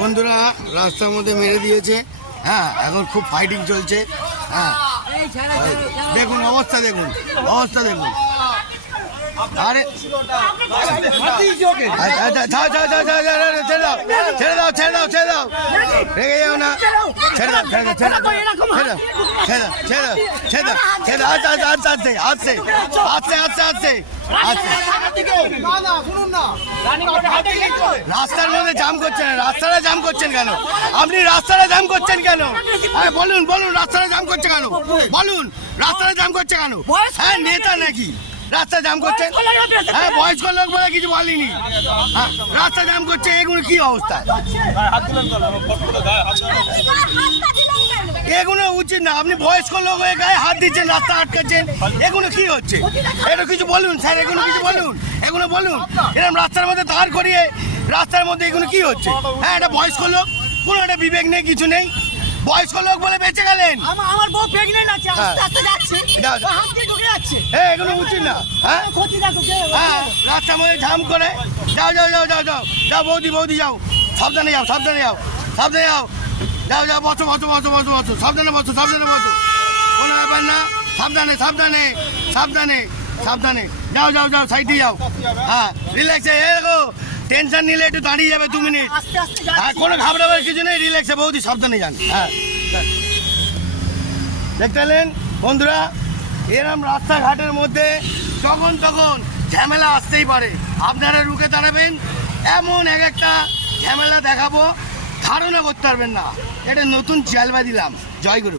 বন্ধুরা রাস্তার মধ্যে মেরে দিয়েছে। হ্যাঁ, এখন খুব ফাইটিং চলছে। হ্যাঁ, দেখুন অবস্থা, দেখুন অবস্থা, দেখুন। আরে ছেড়ে দাও, ছেড়ে দাও, ছেড়ে দাও, রেগে যাও না, ছেড়ে দাও, ছেড়ে দাও, ছেড়ে দাও, ছেড়ে দাও, ছেড়ে দাও, ছেড়ে দাও, ছেড়ে দাও, ছেড়ে দাও। আচ্ছা আচ্ছা আচ্ছা আচ্ছা আচ্ছা আচ্ছা আচ্ছা আচ্ছা আচ্ছা। রাস্তার মধ্যে জাম করছেন, রাস্তাটা জাম করছেন কেন? আপনি রাস্তাটা জাম করছেন কেন? হ্যাঁ বলুন, বলুন রাস্তাটা জাম করছে কেন? বলুন রাস্তাটা জাম করছে কেন? হ্যাঁ নেতা নাকি রাস্তা জাম করছেন? হ্যাঁ বয়স্ক লোক বলে কিছু বলিনি। হ্যাঁ রাস্তা জাম করছে, এগুলো কি অবস্থা? এগুলো উচিত না। আপনি বয়স্ক লোক হয়ে গায়ে হাত দিচ্ছেন, রাস্তা আটকাচ্ছেন, এগুলো কি হচ্ছে? এটা কিছু বলুন স্যার, এগুলো কিছু বলুন, এগুলো বলুন। এরকম রাস্তার মধ্যে দাঁড় করিয়ে রাস্তার মধ্যে এগুলো কি হচ্ছে? হ্যাঁ এটা বয়স্ক লোক, কোনো একটা বিবেক নেই, কিছু নেই। বয়স্ক লোক বলে বেঁচে গেলেন। আমার বউ প্রেগন্যান্ট আছে, আস্তে আস্তে যাচ্ছে, হাত দিয়ে ঢুকে যাচ্ছে। হ্যাঁ এগুলো উচিত না। হ্যাঁ ক্ষতি দেখো। হ্যাঁ রাস্তার মধ্যে জাম করে যাও যাও যাও যাও যাও যাও বৌদি বৌদি যাও, সাবধানে যাও, সাবধানে যাও, সাবধানে যাও, যাও যাও, বসো বসো বসো বসো বসো, সাবধানে বসো, সাবধানে বসো, কোনো ব্যাপার না, সাবধানে সাবধানে সাবধানে সাবধানে যাও যাও যাও, সাইডে যাও। হ্যাঁ রিল্যাক্সে, দেখো টেনশন নিলে একটু দাঁড়িয়ে যাবে 2 মিনিট। হ্যাঁ কোনো ঘাবড়াবার কিছু নেই, রিল্যাক্সে বৌদি সাবধানে যান। হ্যাঁ দেখতে পেলেন বন্ধুরা, এরম রাস্তাঘাটের মধ্যে যখন তখন ঝামেলা আসতেই পারে। আপনারা রুখে দাঁড়াবেন, এমন এক একটা ঝামেলা দেখাবো ধারণা করতে পারবেন না। এটা নতুন চালবা দিলাম। জয় গুরু।